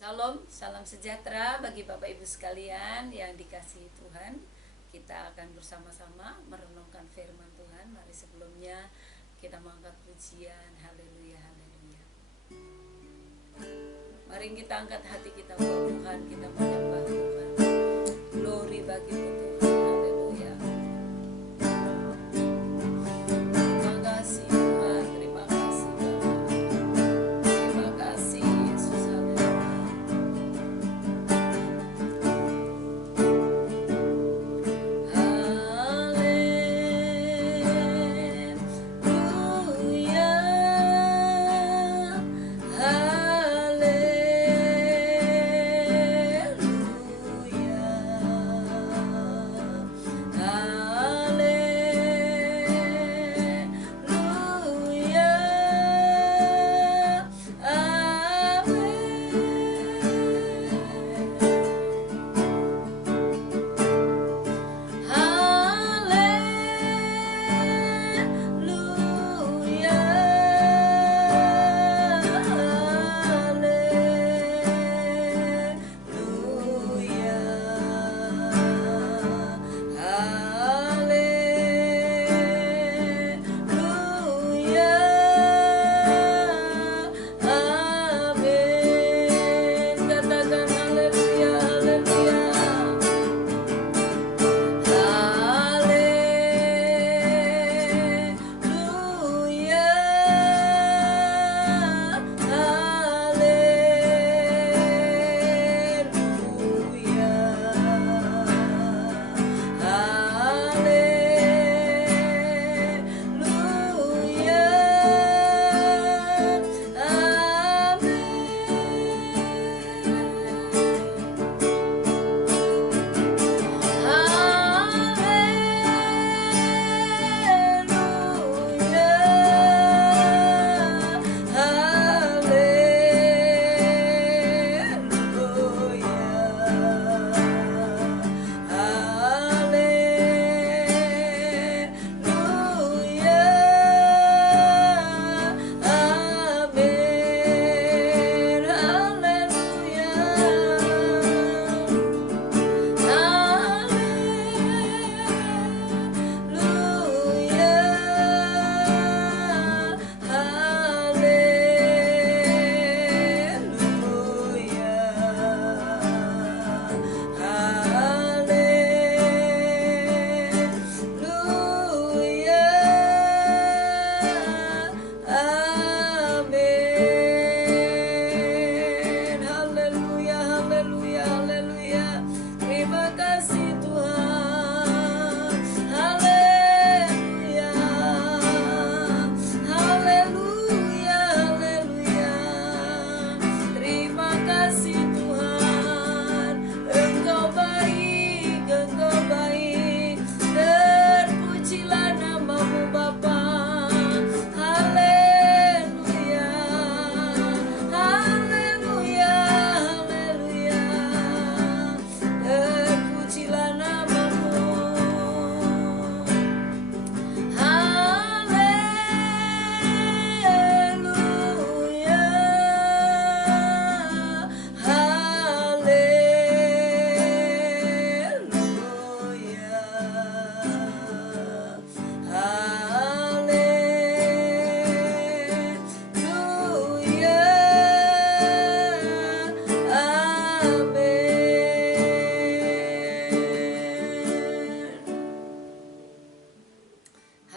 Shalom, salam sejahtera bagi Bapak Ibu sekalian yang dikasihi Tuhan. Kita akan bersama-sama merenungkan firman Tuhan. Mari sebelumnya kita mengangkat pujian. Haleluya, haleluya. Mari kita angkat hati kita buat Tuhan, kita menyembah Tuhan. Glory bagimu Tuhan. Haleluya. Terima kasih Tuhan, terima kasih Bapak. Terima kasih Yesus.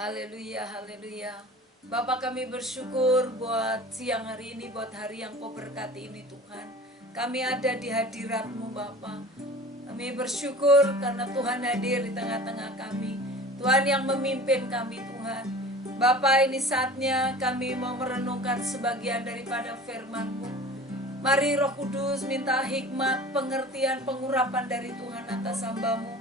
Haleluya, haleluya. Bapak, kami bersyukur buat siang hari ini, buat hari yang Kau berkati ini Tuhan. Kami ada di hadirat-Mu Bapak. Kami bersyukur karena Tuhan hadir di tengah-tengah kami. Tuhan yang memimpin kami Tuhan. Bapak, ini saatnya kami mau merenungkan sebagian daripada firman-Mu. Mari Roh Kudus minta hikmat, pengertian, pengurapan dari Tuhan atas hamba-Mu.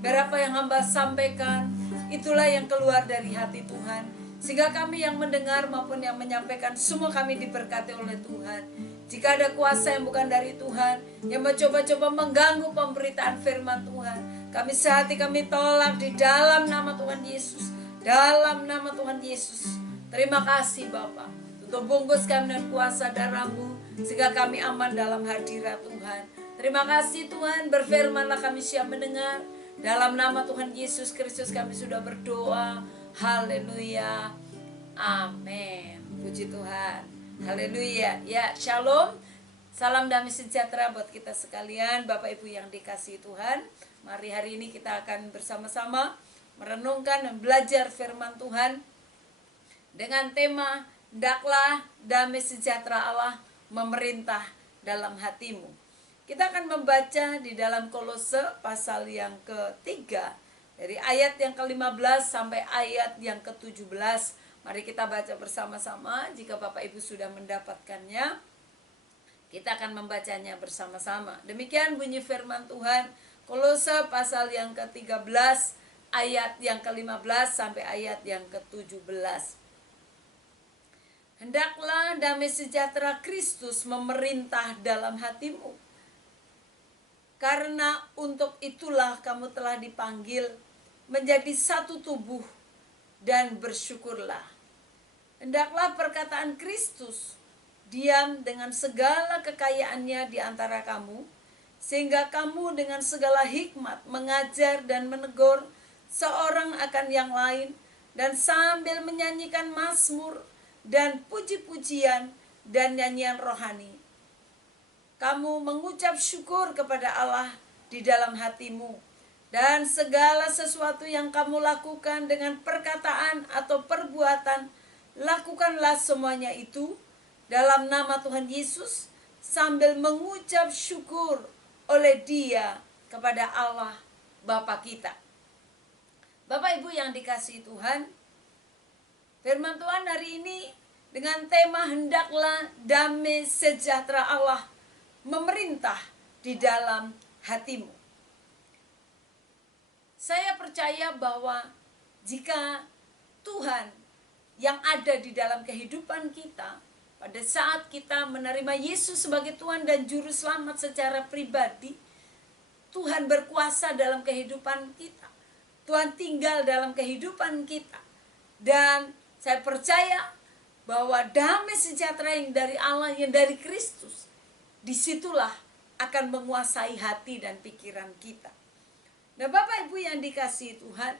Biar apa yang hamba sampaikan, itulah yang keluar dari hati Tuhan. Sehingga kami yang mendengar maupun yang menyampaikan, semua kami diberkati oleh Tuhan. Jika ada kuasa yang bukan dari Tuhan, yang mencoba-coba mengganggu pemberitaan firman Tuhan, kami sehati kami tolak di dalam nama Tuhan Yesus. Dalam nama Tuhan Yesus. Terima kasih Bapa. Tutup bungkus kami dengan kuasa darah-Mu. sehingga kami aman dalam hadirat Tuhan. Terima kasih Tuhan, berfirmanlah kami siap mendengar. Dalam nama Tuhan Yesus Kristus kami sudah berdoa. Haleluya. Amin. Puji Tuhan. Haleluya. Ya, shalom. Salam damai sejahtera buat kita sekalian, Bapak Ibu yang dikasihi Tuhan. Mari hari ini kita akan bersama-sama merenungkan dan belajar firman Tuhan dengan tema hendaklah damai sejahtera Allah memerintah dalam hatimu. Kita akan membaca di dalam Kolose pasal yang ketiga, dari ayat yang ke-15 sampai ayat yang ke-17. Mari kita baca bersama-sama. Jika Bapak Ibu sudah mendapatkannya, kita akan membacanya bersama-sama. Demikian bunyi firman Tuhan, Kolose pasal yang ke-13 ayat yang ke-15 sampai ayat yang ke-17. Hendaklah damai sejahtera Kristus memerintah dalam hatimu, karena untuk itulah kamu telah dipanggil menjadi satu tubuh, dan bersyukurlah. Hendaklah perkataan Kristus diam dengan segala kekayaannya di antara kamu, sehingga kamu dengan segala hikmat mengajar dan menegur seorang akan yang lain, dan sambil menyanyikan mazmur dan puji-pujian dan nyanyian rohani, kamu mengucap syukur kepada Allah di dalam hatimu. Dan segala sesuatu yang kamu lakukan dengan perkataan atau perbuatan, lakukanlah semuanya itu dalam nama Tuhan Yesus, sambil mengucap syukur oleh Dia kepada Allah Bapa kita. Bapak Ibu yang dikasihi Tuhan, firman Tuhan hari ini dengan tema hendaklah damai sejahtera Allah memerintah di dalam hatimu. Saya percaya bahwa jika Tuhan yang ada di dalam kehidupan kita, pada saat kita menerima Yesus sebagai Tuhan dan Juru Selamat secara pribadi, Tuhan berkuasa dalam kehidupan kita. Tuhan tinggal dalam kehidupan kita. Dan saya percaya bahwa damai sejahtera yang dari Allah, yang dari Kristus, disitulah akan menguasai hati dan pikiran kita. Nah, Bapak Ibu yang dikasihi Tuhan,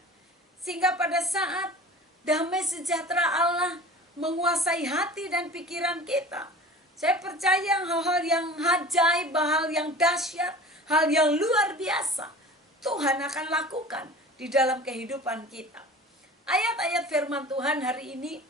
sehingga pada saat damai sejahtera Allah menguasai hati dan pikiran kita, saya percaya hal-hal yang ajaib, hal yang dahsyat, hal yang luar biasa Tuhan akan lakukan di dalam kehidupan kita. Ayat-ayat firman Tuhan hari ini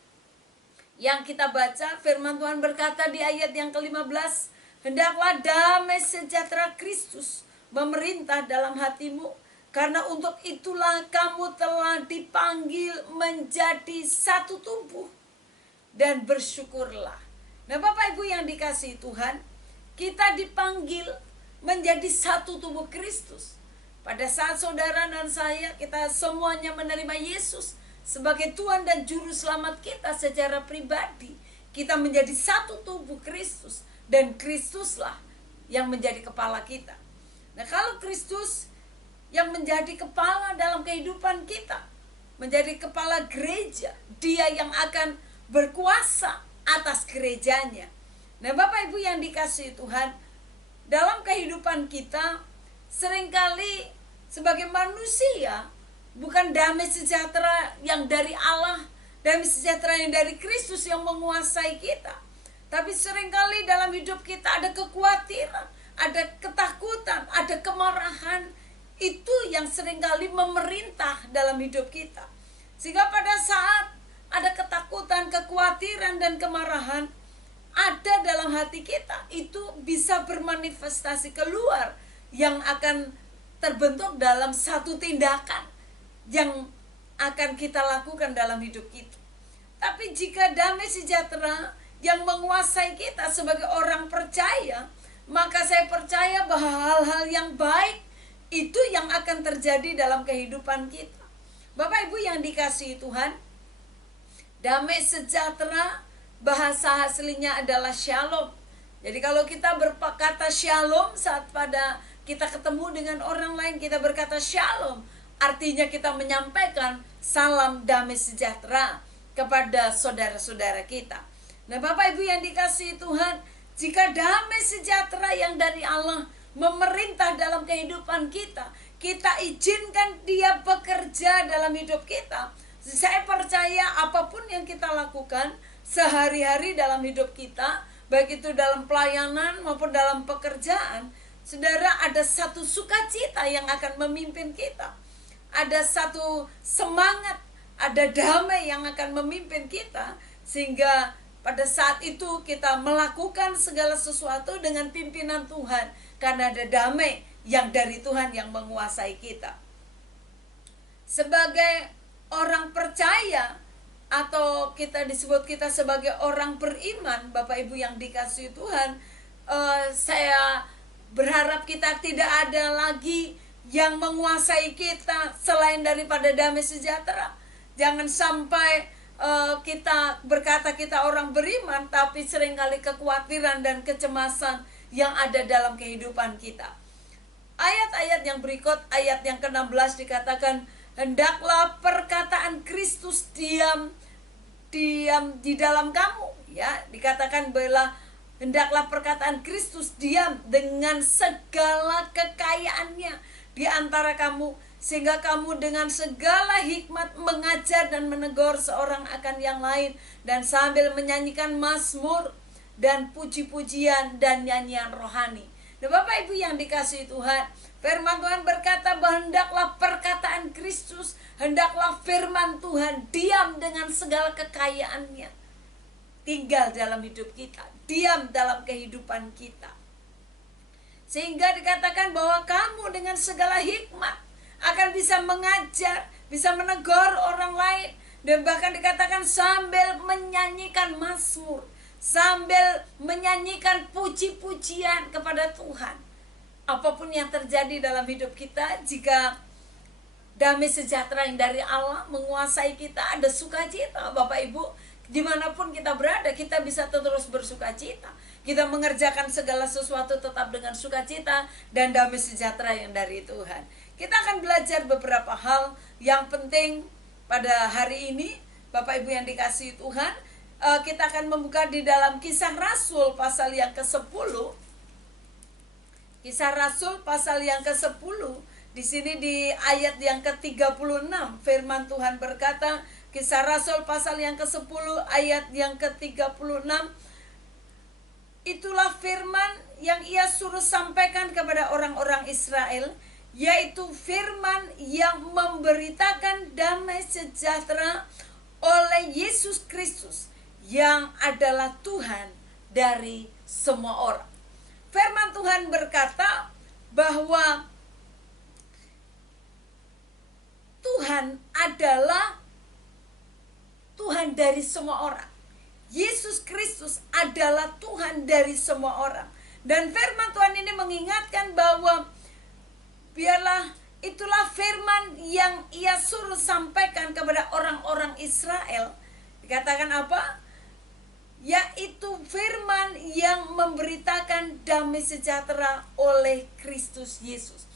yang kita baca, firman Tuhan berkata di ayat yang ke-15, hendaklah damai sejahtera Kristus memerintah dalam hatimu, karena untuk itulah kamu telah dipanggil menjadi satu tubuh, dan bersyukurlah. Nah, Bapak Ibu yang dikasihi Tuhan, kita dipanggil menjadi satu tubuh Kristus. Pada saat saudara dan saya, kita semuanya menerima Yesus sebagai Tuhan dan Juru Selamat kita secara pribadi, kita menjadi satu tubuh Kristus, dan Kristuslah yang menjadi kepala kita. Nah, kalau Kristus yang menjadi kepala dalam kehidupan kita, menjadi kepala gereja, Dia yang akan berkuasa atas gerejanya. Nah, Bapak Ibu yang dikasihi Tuhan, dalam kehidupan kita seringkali sebagai manusia, bukan damai sejahtera yang dari Allah, damai sejahtera yang dari Kristus yang menguasai kita. Tapi seringkali dalam hidup kita ada kekhawatiran, ada ketakutan, ada kemarahan. Itu yang seringkali memerintah dalam hidup kita. Sehingga pada saat ada ketakutan, kekhawatiran, dan kemarahan ada dalam hati kita, itu bisa bermanifestasi keluar yang akan terbentuk dalam satu tindakan yang akan kita lakukan dalam hidup kita. Tapi jika damai sejahtera yang menguasai kita sebagai orang percaya, maka saya percaya bahwa hal-hal yang baik itu yang akan terjadi dalam kehidupan kita. Bapak Ibu yang dikasihi Tuhan, damai sejahtera bahasa aslinya adalah shalom. Jadi kalau kita berkata shalom saat pada kita ketemu dengan orang lain, kita berkata shalom, artinya kita menyampaikan salam damai sejahtera kepada saudara-saudara kita. Nah, Bapak Ibu yang dikasihi Tuhan, Jika damai sejahtera yang dari Allah memerintah dalam kehidupan kita, kita izinkan Dia bekerja dalam hidup kita. Saya percaya apapun yang kita lakukan sehari-hari dalam hidup kita, baik itu dalam pelayanan maupun dalam pekerjaan, saudara, ada satu sukacita yang akan memimpin kita. Ada satu semangat, ada damai yang akan memimpin kita, sehingga pada saat itu kita melakukan segala sesuatu dengan pimpinan Tuhan, karena ada damai yang dari Tuhan yang menguasai kita. Sebagai orang percaya, atau disebut kita sebagai orang beriman, Bapak Ibu yang dikasihi Tuhan, saya berharap kita tidak ada lagi yang menguasai kita selain daripada damai sejahtera. Jangan sampai kita berkata kita orang beriman, tapi seringkali kekhawatiran dan kecemasan yang ada dalam kehidupan kita. Ayat-ayat yang berikut, ayat yang ke-16 dikatakan, hendaklah perkataan Kristus diam di dalam kamu. Ya, dikatakan bahwa hendaklah perkataan Kristus diam dengan segala kekayaannya di antara kamu, sehingga kamu dengan segala hikmat mengajar dan menegur seorang akan yang lain, dan sambil menyanyikan mazmur dan puji-pujian dan nyanyian rohani. Nah, Bapak Ibu yang dikasihi Tuhan, firman Tuhan berkata bahwa hendaklah perkataan Kristus, hendaklah firman Tuhan diam dengan segala kekayaannya, tinggal dalam hidup kita, diam dalam kehidupan kita. Sehingga dikatakan bahwa kamu dengan segala hikmat akan bisa mengajar, bisa menegur orang lain, dan bahkan dikatakan sambil menyanyikan mazmur, sambil menyanyikan puji-pujian kepada Tuhan. Apapun yang terjadi dalam hidup kita, jika damai sejahtera yang dari Allah menguasai kita, ada sukacita. Bapak Ibu, dimanapun kita berada, kita bisa terus bersukacita. Kita mengerjakan segala sesuatu tetap dengan sukacita dan damai sejahtera yang dari Tuhan. Kita akan belajar beberapa hal yang penting pada hari ini, Bapak Ibu yang dikasihi Tuhan. Kita akan membuka di dalam Kisah Rasul pasal yang ke-10. Kisah Rasul pasal yang ke-10. Di sini di ayat yang ke-36 firman Tuhan berkata, Kisah Rasul pasal yang ke-10 ayat yang ke-36, itulah firman yang ia suruh sampaikan kepada orang-orang Israel, yaitu firman yang memberitakan damai sejahtera oleh Yesus Kristus, yang adalah Tuhan dari semua orang. Firman Tuhan berkata bahwa Tuhan adalah Tuhan dari semua orang. Yesus Kristus adalah Tuhan dari semua orang. Dan firman Tuhan ini mengingatkan bahwa biarlah itulah firman yang ia suruh sampaikan kepada orang-orang Israel. Dikatakan apa? Yaitu firman yang memberitakan damai sejahtera oleh Kristus Yesus.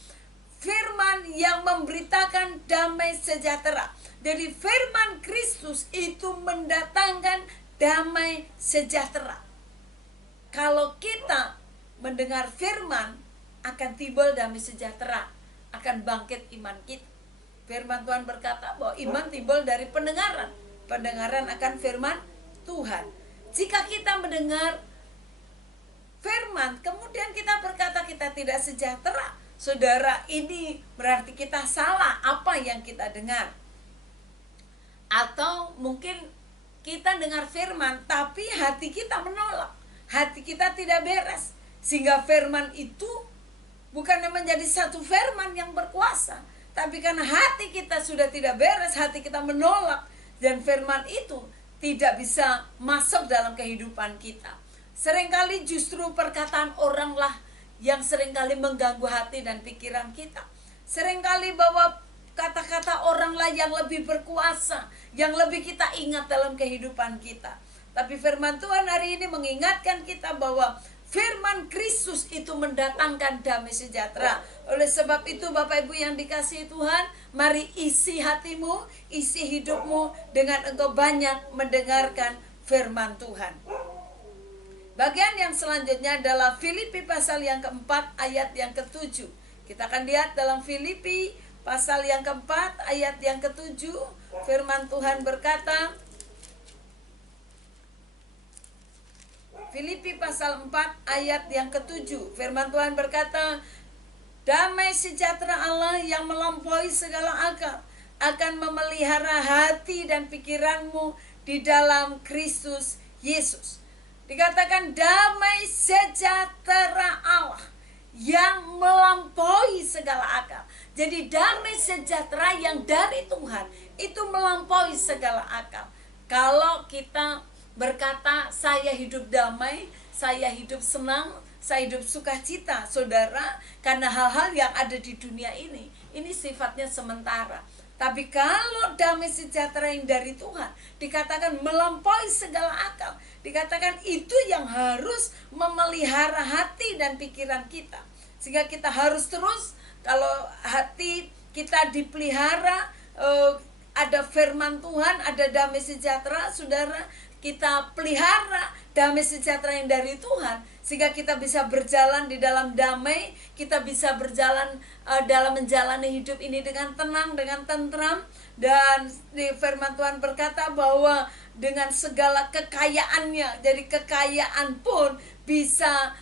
Firman yang memberitakan damai sejahtera. Jadi firman Kristus itu mendatangkan damai sejahtera. Kalau kita mendengar firman, akan timbul damai sejahtera, akan bangkit iman kita. Firman Tuhan berkata bahwa iman timbul dari pendengaran, pendengaran akan firman Tuhan. Jika kita mendengar firman, kemudian kita berkata kita tidak sejahtera, saudara, ini berarti kita salah apa yang kita dengar. Atau mungkin kita dengar firman, tapi hati kita menolak, hati kita tidak beres, sehingga firman itu bukannya menjadi satu firman yang berkuasa, tapi karena hati kita sudah tidak beres, hati kita menolak, dan firman itu tidak bisa masuk dalam kehidupan kita. Seringkali justru perkataan oranglah yang seringkali mengganggu hati dan pikiran kita. Seringkali bahwa kata-kata oranglah yang lebih berkuasa, yang lebih kita ingat dalam kehidupan kita. Tapi firman Tuhan hari ini mengingatkan kita bahwa firman Kristus itu mendatangkan damai sejahtera. Oleh sebab itu Bapak Ibu yang dikasihi Tuhan, mari isi hatimu, isi hidupmu dengan engkau banyak mendengarkan firman Tuhan. Bagian yang selanjutnya adalah Filipi pasal yang keempat ayat yang ketujuh. Kita akan lihat dalam Filipi pasal yang keempat ayat yang ketujuh. Firman Tuhan berkata, Filipi pasal 4 ayat yang ketujuh. Firman Tuhan berkata, damai sejahtera Allah yang melampaui segala akal akan memelihara hati dan pikiranmu di dalam Kristus Yesus. Dikatakan damai sejahtera Allah yang melampaui segala akal. Jadi damai sejahtera yang dari Tuhan itu melampaui segala akal. Kalau kita berkata saya hidup damai, saya hidup senang, saya hidup sukacita, saudara, karena hal-hal yang ada di dunia ini sifatnya sementara. Tapi kalau damai sejahtera yang dari Tuhan dikatakan melampaui segala akal, dikatakan itu yang harus memelihara hati dan pikiran kita. Sehingga kita harus terus, kalau hati kita dipelihara, ada firman Tuhan, ada damai sejahtera, saudara, kita pelihara damai sejahtera yang dari Tuhan, sehingga kita bisa berjalan di dalam damai, kita bisa berjalan dalam menjalani hidup ini dengan tenang, dengan tentram. Dan di firman Tuhan berkata bahwa dengan segala kekayaannya, jadi kekayaan pun bisa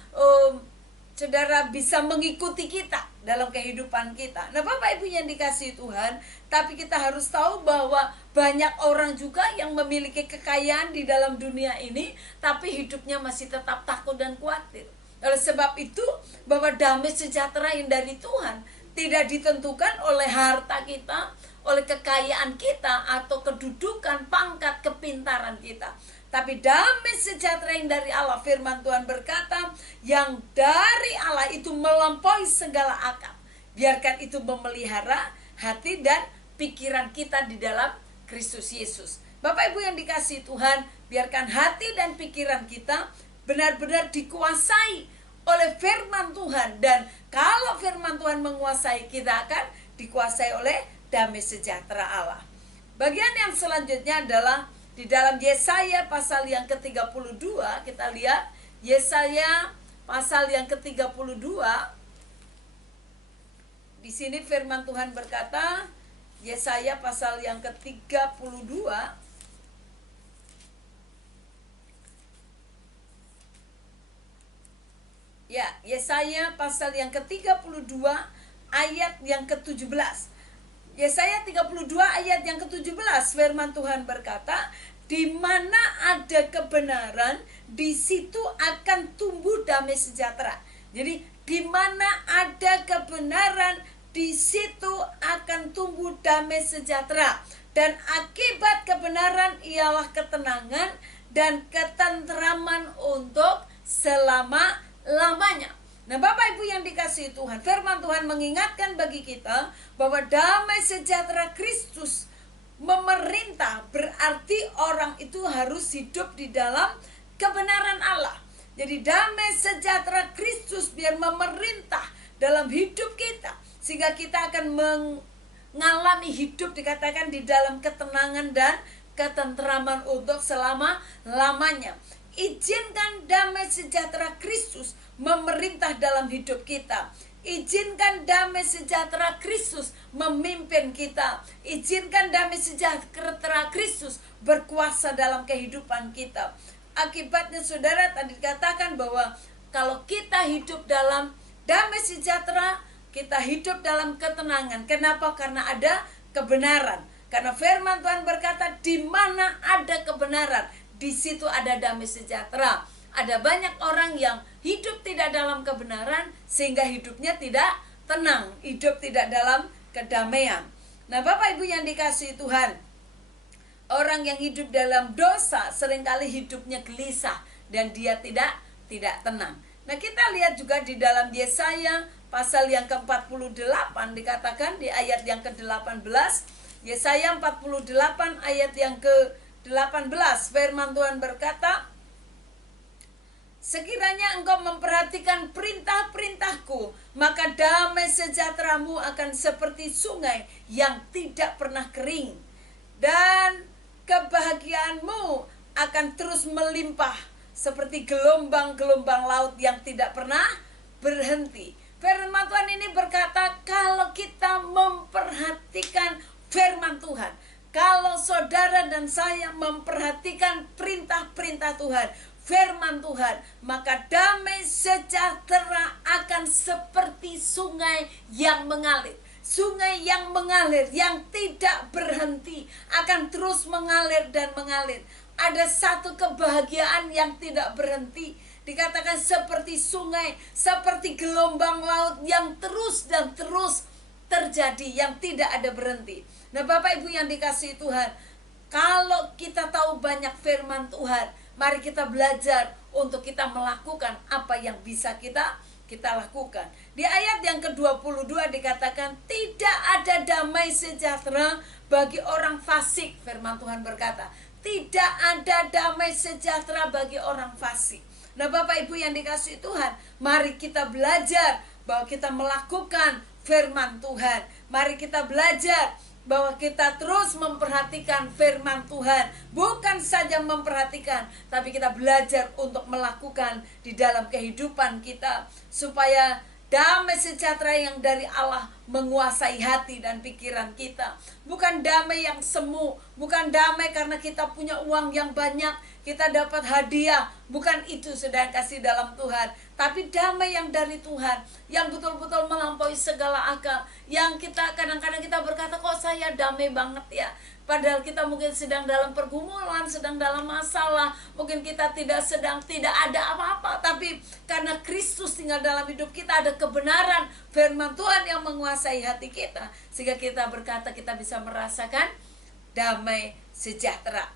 saudara bisa mengikuti kita dalam kehidupan kita. Nah, Bapak Ibu yang dikasihi Tuhan, tapi kita harus tahu bahwa banyak orang juga yang memiliki kekayaan di dalam dunia ini, tapi hidupnya masih tetap takut dan khawatir. Oleh sebab itu, bahwa damai sejahtera yang dari Tuhan tidak ditentukan oleh harta kita, oleh kekayaan kita, atau kedudukan, pangkat, kepintaran kita. Tapi damai sejahtera yang dari Allah, firman Tuhan berkata, yang dari Allah itu melampaui segala akal. Biarkan itu memelihara hati dan pikiran kita di dalam Kristus Yesus. Bapak Ibu yang dikasihi Tuhan, biarkan hati dan pikiran kita benar-benar dikuasai oleh firman Tuhan. Dan kalau firman Tuhan menguasai, kita akan dikuasai oleh damai sejahtera Allah. Bagian yang selanjutnya adalah di dalam Yesaya pasal yang ke-32, kita lihat Yesaya pasal yang ke-32. Di sini firman Tuhan berkata, Yesaya pasal yang ke-32. Ya, Yesaya pasal yang ke-32 ayat yang ke-17. Yesaya 32 ayat yang ke-17, firman Tuhan berkata, di mana ada kebenaran, di situ akan tumbuh damai sejahtera. Jadi di mana ada kebenaran, di situ akan tumbuh damai sejahtera. Dan akibat kebenaran ialah ketenangan dan ketentraman untuk selama-lamanya. Nah, Bapak Ibu yang dikasihi Tuhan, firman Tuhan mengingatkan bagi kita bahwa damai sejahtera Kristus memerintah, berarti orang itu harus hidup di dalam kebenaran Allah. Jadi damai sejahtera Kristus biar memerintah dalam hidup kita, sehingga kita akan mengalami hidup dikatakan di dalam ketenangan dan ketentraman untuk selama-lamanya. Izinkan damai sejahtera Kristus memerintah dalam hidup kita. Izinkan damai sejahtera Kristus memimpin kita. Izinkan damai sejahtera Kristus berkuasa dalam kehidupan kita. Akibatnya, saudara, tadi dikatakan bahwa kalau kita hidup dalam damai sejahtera, kita hidup dalam ketenangan. Kenapa? Karena ada kebenaran. Karena firman Tuhan berkata, di mana ada kebenaran, di situ ada damai sejahtera. Ada banyak orang yang hidup tidak dalam kebenaran, sehingga hidupnya tidak tenang, hidup tidak dalam kedamaian. Nah, Bapak Ibu yang dikasihi Tuhan, orang yang hidup dalam dosa seringkali hidupnya gelisah dan dia tidak tenang. Nah, kita lihat juga di dalam Yesaya pasal yang ke-48 dikatakan di ayat yang ke-18, Yesaya 48 ayat yang ke-18, firman Tuhan berkata, sekiranya engkau memperhatikan perintah-perintahku, maka damai sejahteramu akan seperti sungai yang tidak pernah kering, dan kebahagiaanmu akan terus melimpah seperti gelombang-gelombang laut yang tidak pernah berhenti. Firman Tuhan ini berkata, kalau kita memperhatikan firman Tuhan, kalau saudara dan saya memperhatikan perintah-perintah Tuhan, firman Tuhan, maka damai sejahtera akan seperti sungai yang mengalir. Sungai yang mengalir, yang tidak berhenti, akan terus mengalir dan mengalir. Ada satu kebahagiaan yang tidak berhenti. Dikatakan seperti sungai, seperti gelombang laut yang terus dan terus terjadi, yang tidak ada berhenti. Nah, Bapak Ibu yang dikasihi Tuhan, kalau kita tahu banyak firman Tuhan, mari kita belajar untuk kita melakukan apa yang bisa kita lakukan. Di ayat yang ke-22 dikatakan, tidak ada damai sejahtera bagi orang fasik. Firman Tuhan berkata, tidak ada damai sejahtera bagi orang fasik. Nah, Bapak Ibu yang dikasihi Tuhan, mari kita belajar bahwa kita melakukan firman Tuhan. Mari kita belajar bahwa kita terus memperhatikan firman Tuhan. Bukan saja memperhatikan, tapi kita belajar untuk melakukan di dalam kehidupan kita, supaya damai sejahtera yang dari Allah menguasai hati dan pikiran kita. Bukan damai yang semu, bukan damai karena kita punya uang yang banyak, kita dapat hadiah. Bukan itu, saudara kasih dalam Tuhan. Tapi damai yang dari Tuhan, yang betul-betul melampaui segala akal. Yang kita kadang-kadang kita berkata, kok saya damai banget ya. Padahal kita mungkin sedang dalam pergumulan, sedang dalam masalah. Mungkin kita tidak ada apa-apa. Tapi karena Kristus tinggal dalam hidup kita, ada kebenaran firman Tuhan yang menguasai hati kita, sehingga kita berkata kita bisa merasakan damai sejahtera.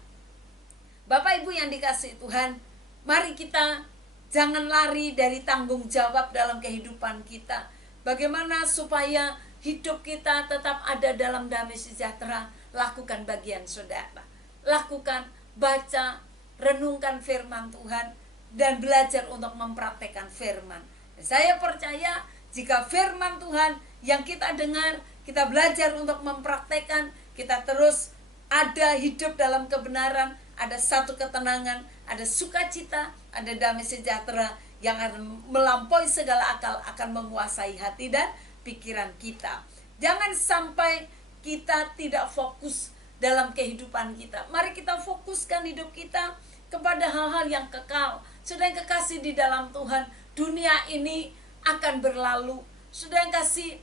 Bapak Ibu yang dikasihi Tuhan, mari kita jangan lari dari tanggung jawab dalam kehidupan kita. Bagaimana supaya hidup kita tetap ada dalam damai sejahtera? Lakukan bagian saudara. Lakukan, baca, renungkan firman Tuhan, dan belajar untuk mempraktekkan firman. Saya percaya jika firman Tuhan yang kita dengar, kita belajar untuk mempraktekkan, kita terus ada hidup dalam kebenaran, ada satu ketenangan, ada sukacita, ada damai sejahtera yang akan melampaui segala akal, akan menguasai hati dan pikiran kita. Jangan sampai kita tidak fokus dalam kehidupan kita. Mari kita fokuskan hidup kita kepada hal-hal yang kekal. Sudah yang kekasih di dalam Tuhan, dunia ini akan berlalu. Sudah yang kasih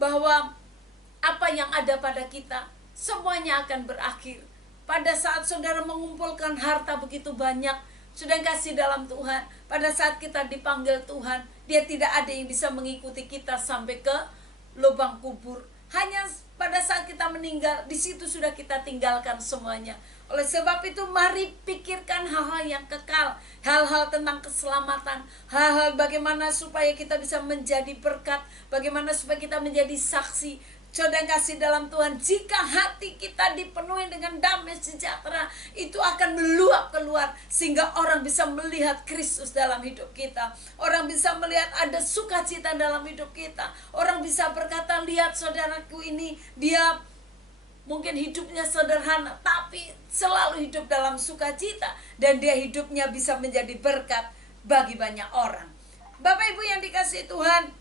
bahwa apa yang ada pada kita, semuanya akan berakhir. Pada saat saudara mengumpulkan harta begitu banyak, sudah yang kasih dalam Tuhan, pada saat kita dipanggil Tuhan, dia tidak ada yang bisa mengikuti kita sampai ke lubang kubur. Hanya pada saat kita meninggal, di situ sudah kita tinggalkan semuanya. Oleh sebab itu, mari pikirkan hal-hal yang kekal, hal-hal tentang keselamatan, hal-hal bagaimana supaya kita bisa menjadi berkat, bagaimana supaya kita menjadi saksi. Saudara kasih dalam Tuhan, jika hati kita dipenuhi dengan damai sejahtera, itu akan meluap keluar, sehingga orang bisa melihat Kristus dalam hidup kita. Orang bisa melihat ada sukacita dalam hidup kita. Orang bisa berkata, lihat saudaraku ini, dia mungkin hidupnya sederhana, tapi selalu hidup dalam sukacita, dan dia hidupnya bisa menjadi berkat bagi banyak orang. Bapak Ibu yang dikasihi Tuhan,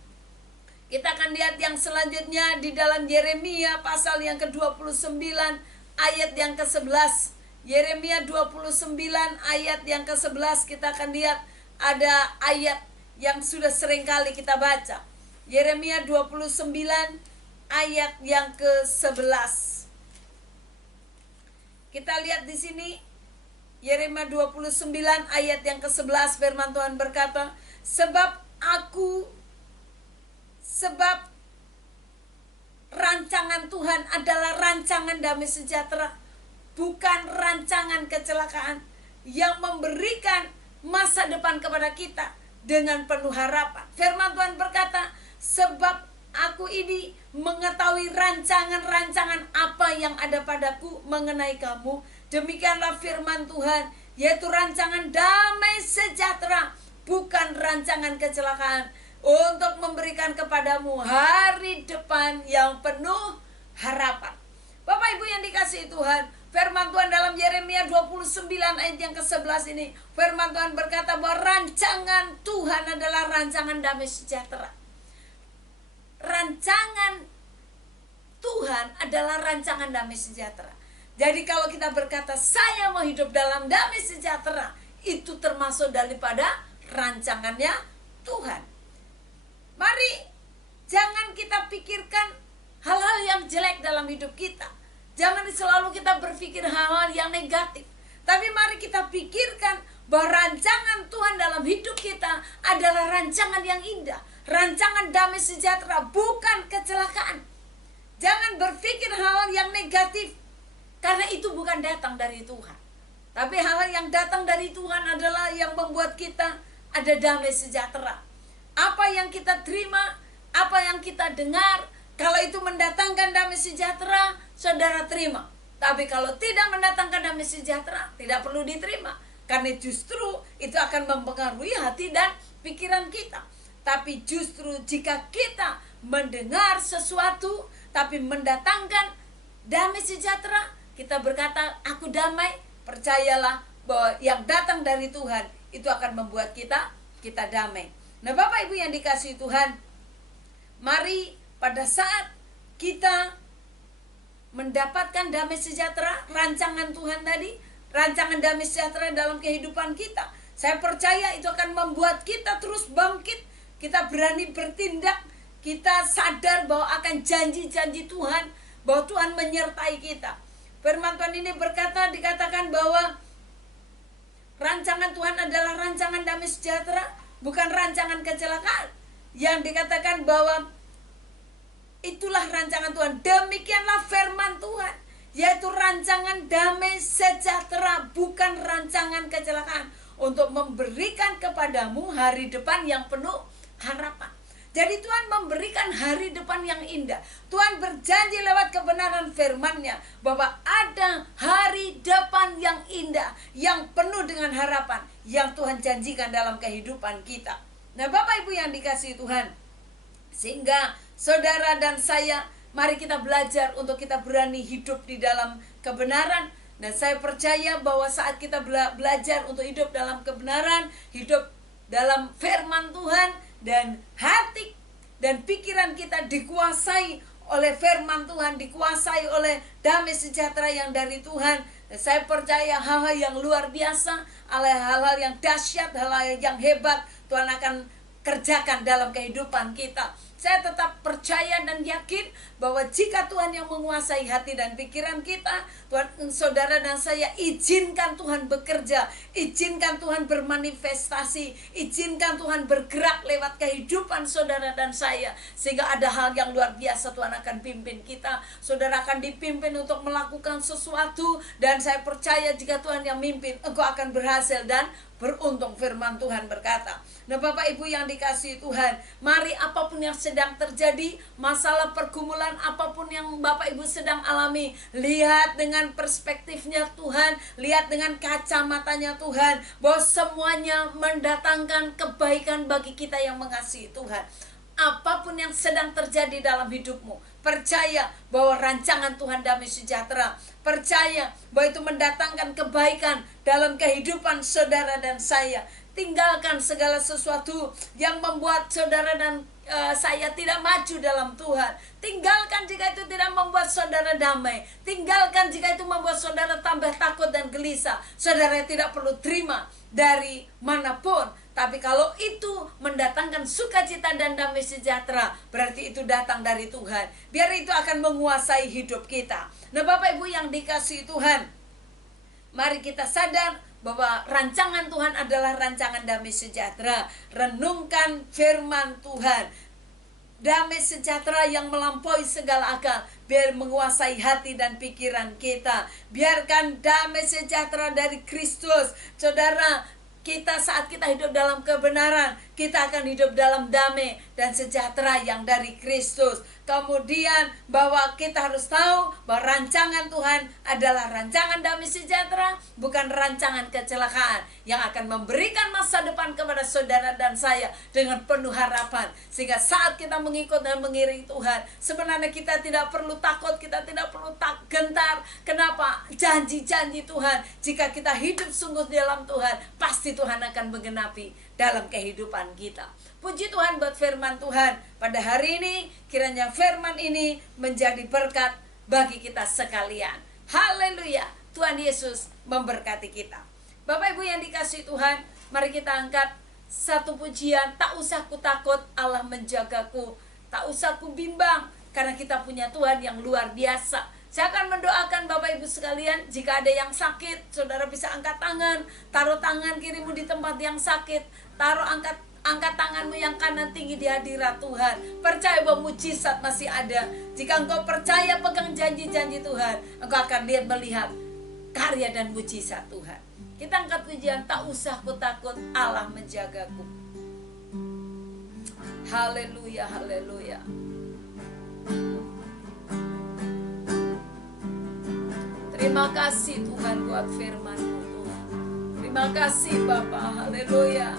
kita akan lihat yang selanjutnya di dalam Yeremia pasal yang ke-29 ayat yang ke-11. Yeremia 29 ayat yang ke-11, kita akan lihat ada ayat yang sudah sering kali kita baca. Yeremia 29 ayat yang ke-11. Kita lihat di sini Yeremia 29 ayat yang ke-11, firman Tuhan berkata, sebab rancangan Tuhan adalah rancangan damai sejahtera, bukan rancangan kecelakaan, yang memberikan masa depan kepada kita dengan penuh harapan. Firman Tuhan berkata, sebab aku ini mengetahui rancangan-rancangan apa yang ada padaku mengenai kamu. Demikianlah firman Tuhan, yaitu rancangan damai sejahtera, bukan rancangan kecelakaan, untuk memberikan kepadamu hari depan yang penuh harapan. Bapak Ibu yang dikasihi Tuhan, Firman Tuhan dalam Yeremia 29 ayat yang ke-11 ini, firman Tuhan berkata bahwa rancangan Tuhan adalah rancangan damai sejahtera. Rancangan Tuhan adalah rancangan damai sejahtera. Jadi kalau kita berkata saya mau hidup dalam damai sejahtera, itu termasuk daripada rancangannya Tuhan. Mari jangan kita pikirkan hal-hal yang jelek dalam hidup kita. Jangan selalu kita berpikir hal-hal yang negatif. Tapi mari kita pikirkan bahwa rancangan Tuhan dalam hidup kita adalah rancangan yang indah, rancangan damai sejahtera, bukan kecelakaan. Jangan berpikir hal-hal yang negatif, karena itu bukan datang dari Tuhan. Tapi hal-hal yang datang dari Tuhan adalah yang membuat kita ada damai sejahtera. Apa yang kita terima, apa yang kita dengar, kalau itu mendatangkan damai sejahtera, saudara terima. Tapi kalau tidak mendatangkan damai sejahtera, tidak perlu diterima. Karena justru itu akan mempengaruhi hati dan pikiran kita. Tapi justru jika kita mendengar sesuatu, tapi mendatangkan damai sejahtera, kita berkata, aku damai, percayalah bahwa yang datang dari Tuhan, itu akan membuat kita damai. Nah Bapak Ibu yang dikasihi Tuhan, mari pada saat kita mendapatkan damai sejahtera, rancangan Tuhan tadi, rancangan damai sejahtera dalam kehidupan kita, saya percaya itu akan membuat kita terus bangkit. Kita berani bertindak, kita sadar bahwa akan janji-janji Tuhan, bahwa Tuhan menyertai kita. Firman Tuhan ini dikatakan bahwa rancangan Tuhan adalah rancangan damai sejahtera, bukan rancangan kecelakaan. Yang dikatakan bahwa itulah rancangan Tuhan. Demikianlah firman Tuhan, yaitu rancangan damai sejahtera, bukan rancangan kecelakaan, untuk memberikan kepadamu hari depan yang penuh harapan. Jadi Tuhan memberikan hari depan yang indah. Tuhan berjanji lewat kebenaran firman-Nya bahwa ada hari depan yang indah, yang penuh dengan harapan, yang Tuhan janjikan dalam kehidupan kita. Nah Bapak Ibu yang dikasihi Tuhan, sehingga saudara dan saya, mari kita belajar untuk kita berani hidup di dalam kebenaran. Dan saya percaya bahwa saat kita belajar untuk hidup dalam kebenaran, hidup dalam firman Tuhan, dan hati dan pikiran kita dikuasai oleh firman Tuhan, dikuasai oleh damai sejahtera yang dari Tuhan, dan saya percaya hal-hal yang luar biasa, hal-hal yang dahsyat, hal-hal yang hebat Tuhan akan kerjakan dalam kehidupan kita. Saya tetap percaya dan yakin bahwa jika Tuhan yang menguasai hati dan pikiran kita, Tuhan, saudara dan saya, izinkan Tuhan bekerja, izinkan Tuhan bermanifestasi, izinkan Tuhan bergerak lewat kehidupan saudara dan saya, sehingga ada hal yang luar biasa Tuhan akan pimpin kita. Saudara akan dipimpin untuk melakukan sesuatu, dan saya percaya jika Tuhan yang mimpin, engkau akan berhasil dan beruntung, firman Tuhan berkata. Nah Bapak Ibu yang dikasihi Tuhan, mari apapun yang sedang terjadi, masalah pergumulan apapun yang Bapak Ibu sedang alami, lihat dengan perspektifnya Tuhan, lihat dengan kacamatanya Tuhan, bahwa semuanya mendatangkan kebaikan bagi kita yang mengasihi Tuhan. Apapun yang sedang terjadi dalam hidupmu, percaya bahwa rancangan Tuhan damai sejahtera, percaya bahwa itu mendatangkan kebaikan dalam kehidupan saudara dan saya. Tinggalkan segala sesuatu yang membuat saudara dan saya tidak maju dalam Tuhan. Tinggalkan jika itu tidak membuat saudara damai. Tinggalkan jika itu membuat saudara tambah takut dan gelisah. Saudara tidak perlu terima dari manapun. Tapi kalau itu mendatangkan sukacita dan damai sejahtera, berarti itu datang dari Tuhan. Biar itu akan menguasai hidup kita. Nah Bapak Ibu yang dikasihi Tuhan, mari kita sadar bahwa rancangan Tuhan adalah rancangan damai sejahtera. Renungkan firman Tuhan. Damai sejahtera yang melampaui segala akal, biar menguasai hati dan pikiran kita. Biarkan damai sejahtera dari Kristus. Saudara, kita saat kita hidup dalam kebenaran, kita akan hidup dalam damai dan sejahtera yang dari Kristus. Kemudian bahwa kita harus tahu bahwa rancangan Tuhan adalah rancangan damai sejahtera, bukan rancangan kecelakaan, yang akan memberikan masa depan kepada saudara dan saya dengan penuh harapan. Sehingga saat kita mengikut dan mengiring Tuhan, sebenarnya kita tidak perlu takut, kita tidak perlu gentar. Kenapa? Janji-janji Tuhan, jika kita hidup sungguh di dalam Tuhan, pasti Tuhan akan menggenapi dalam kehidupan kita. Puji Tuhan buat firman Tuhan pada hari ini. Kiranya firman ini menjadi berkat bagi kita sekalian. Haleluya. Tuhan Yesus memberkati kita. Bapak Ibu yang dikasihi Tuhan, mari kita angkat satu pujian. Tak usah ku takut, Allah menjagaku. Tak usah ku bimbang, karena kita punya Tuhan yang luar biasa. Saya akan mendoakan Bapak Ibu sekalian. Jika ada yang sakit, saudara bisa angkat tangan. Taruh tangan kirimu di tempat yang sakit. Angkat tanganmu yang kanan tinggi di hadirat Tuhan. Percaya bahwa mujizat masih ada. Jika engkau percaya pegang janji-janji Tuhan, engkau akan melihat karya dan mujizat Tuhan. Kita angkat pujian, tak usah ku takut, Allah menjagaku. Haleluya, haleluya. Terima kasih Tuhan buat firman-Mu Tuhan. Terima kasih Bapa, haleluya.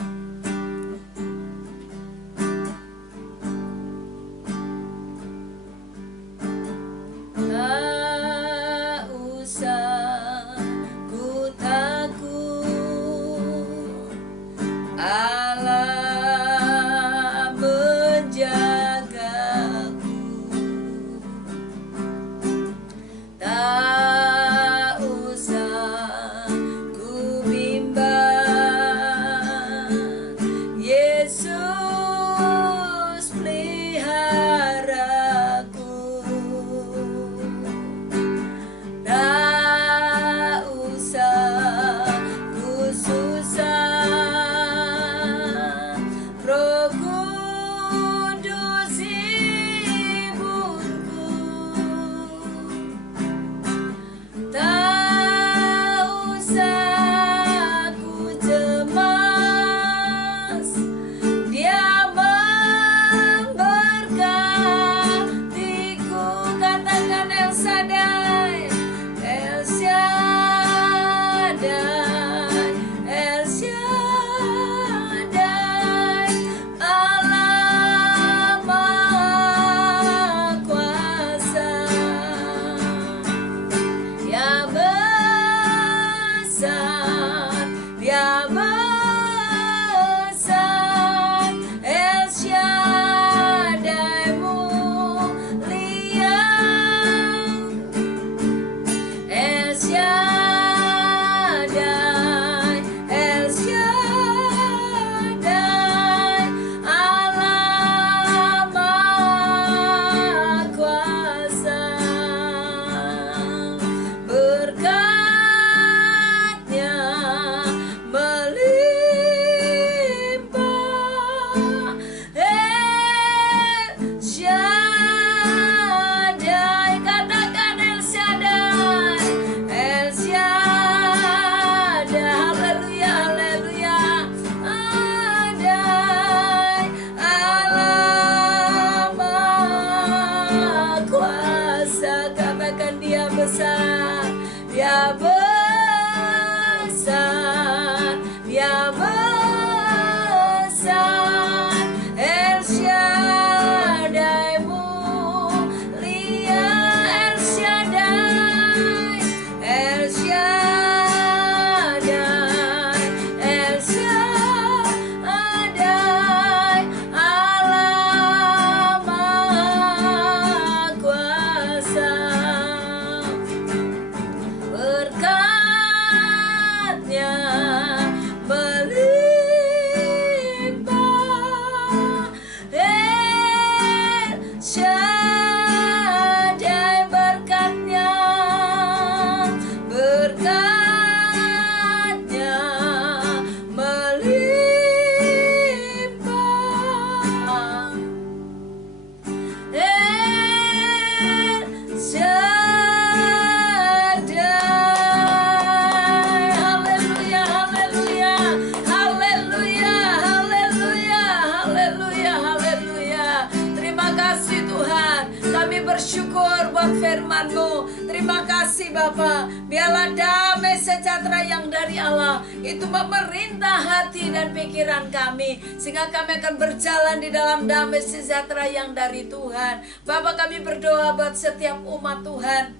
buat firman-Mu. Terima kasih Bapa. Biarlah damai sejahtera yang dari Allah itu memerintah hati dan pikiran kami, sehingga kami akan berjalan di dalam damai sejahtera yang dari Tuhan. Bapa, kami berdoa buat setiap umat Tuhan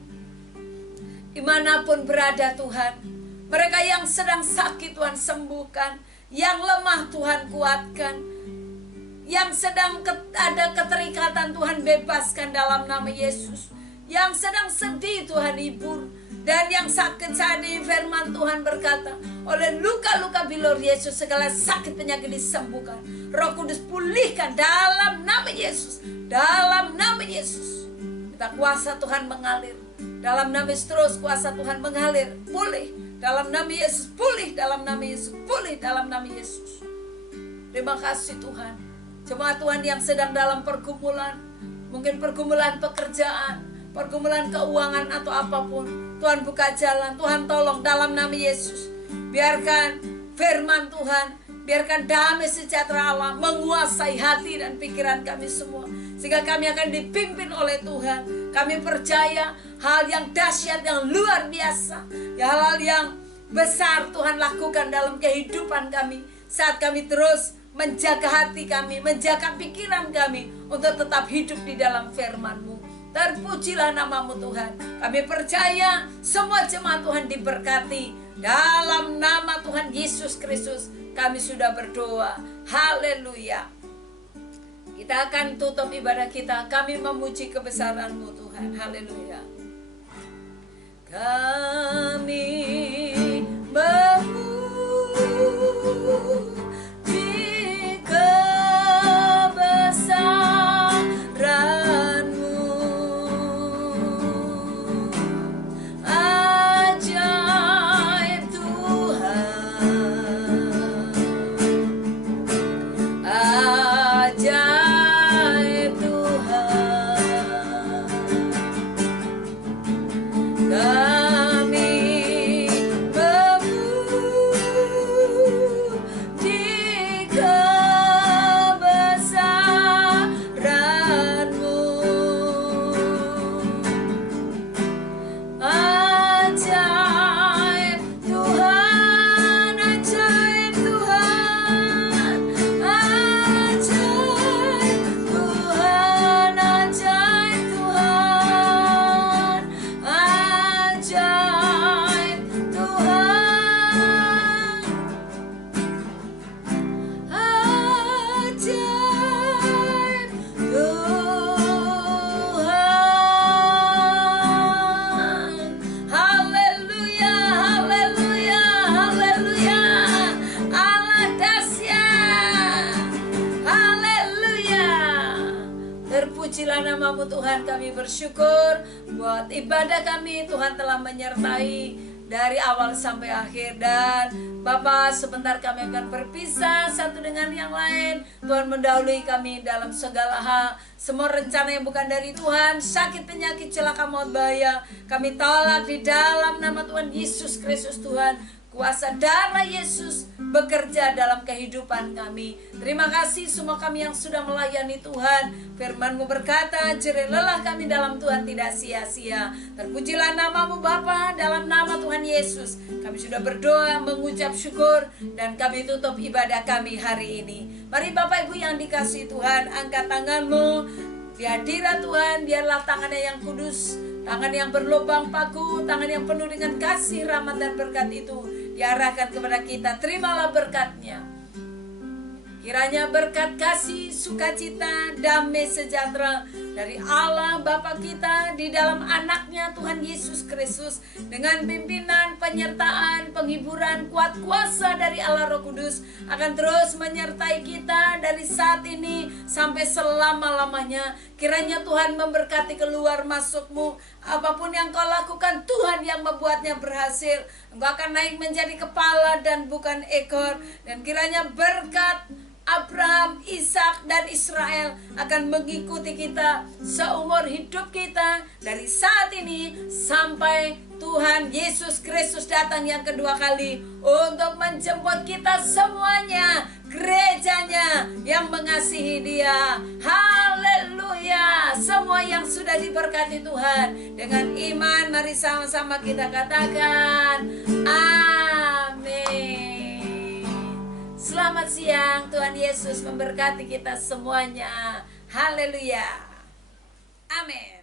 dimanapun berada Tuhan. Mereka yang sedang sakit Tuhan sembuhkan, yang lemah Tuhan kuatkan, yang sedang ada keterikatan Tuhan bebaskan dalam nama Yesus, yang sedang sedih Tuhan hibur, dan yang sakit saat ini firman Tuhan berkata, oleh luka-luka bilur Yesus segala sakit penyakit disembuhkan. Roh Kudus pulihkan dalam nama Yesus, dalam nama Yesus. Kita kuasa Tuhan mengalir dalam nama Yesus, terus kuasa Tuhan mengalir, pulih dalam nama Yesus, pulih dalam nama Yesus, pulih dalam nama Yesus. Terima kasih Tuhan. Jemaat Tuhan yang sedang dalam pergumulan, mungkin pergumulan pekerjaan, pergumulan keuangan atau apapun, Tuhan buka jalan, Tuhan tolong dalam nama Yesus. Biarkan firman Tuhan, biarkan damai sejahtera Allah menguasai hati dan pikiran kami semua, sehingga kami akan dipimpin oleh Tuhan. Kami percaya hal yang dahsyat, yang luar biasa, hal-hal yang besar Tuhan lakukan dalam kehidupan kami, saat kami terus menjaga hati kami, menjaga pikiran kami untuk tetap hidup di dalam firman-Mu. Terpujilah nama-Mu Tuhan. Kami percaya semua jemaat Tuhan diberkati. Dalam nama Tuhan Yesus Kristus kami sudah berdoa. Haleluya. Kita akan tutup ibadah kita. Kami memuji kebesaran-Mu Tuhan. Haleluya. Kami memuji kebesaran-Mu. Ajaib Tuhan, ajaib Tuhan. Kami memuji kebesaran-Mu. Ajaib Tuhan, ajaib Tuhan, ajaib Tuhan, ajaib Tuhan, ajaib Tuhan, ajaib Tuhan. Haleluya, haleluya, haleluya. Allah dahsyat. Haleluya. Terpujilah nama-Mu Tuhan. Kami bersyukur buat ibadah kami. Tuhan telah menyertai dari awal sampai akhir. Dan Bapa, sebentar kami akan berpisah satu dengan yang lain. Tuhan mendahului kami dalam segala hal. Semua rencana yang bukan dari Tuhan, sakit, penyakit, celaka, maut, bahaya, kami tolak di dalam nama Tuhan Yesus Kristus. Tuhan, kuasa darah Yesus bekerja dalam kehidupan kami. Terima kasih semua kami yang sudah melayani Tuhan. Firman-Mu berkata, jerih lelah kami dalam Tuhan tidak sia-sia. Terpujilah nama-Mu Bapa, dalam nama Tuhan Yesus kami sudah berdoa, mengucap syukur, dan kami tutup ibadah kami hari ini. Mari Bapak Ibu yang dikasihi Tuhan, angkat tanganmu di hadirat Tuhan. Biarlah tangannya yang kudus, tangan yang berlubang paku, tangan yang penuh dengan kasih, rahmat, dan berkat itu diarahkan kepada kita. Terimalah berkatnya. Kiranya berkat kasih, sukacita, damai sejahtera dari Allah Bapa kita di dalam anaknya Tuhan Yesus Kristus, dengan pimpinan, penyertaan, penghiburan, kuat kuasa dari Allah Roh Kudus akan terus menyertai kita dari saat ini sampai selama-lamanya. Kiranya Tuhan memberkati keluar masukmu. Apapun yang kau lakukan, Tuhan yang membuatnya berhasil. Engkau akan naik menjadi kepala dan bukan ekor. Dan kiranya berkat Abraham, Ishak, dan Israel akan mengikuti kita seumur hidup kita, dari saat ini sampai Tuhan Yesus Kristus datang yang kedua kali untuk menjemput kita semuanya, gerejanya yang mengasihi Dia. Haleluya. Haleluya. Semua yang sudah diberkati Tuhan, dengan iman mari sama-sama kita katakan amin. Selamat siang, Tuhan Yesus memberkati kita semuanya. Haleluya. Amin.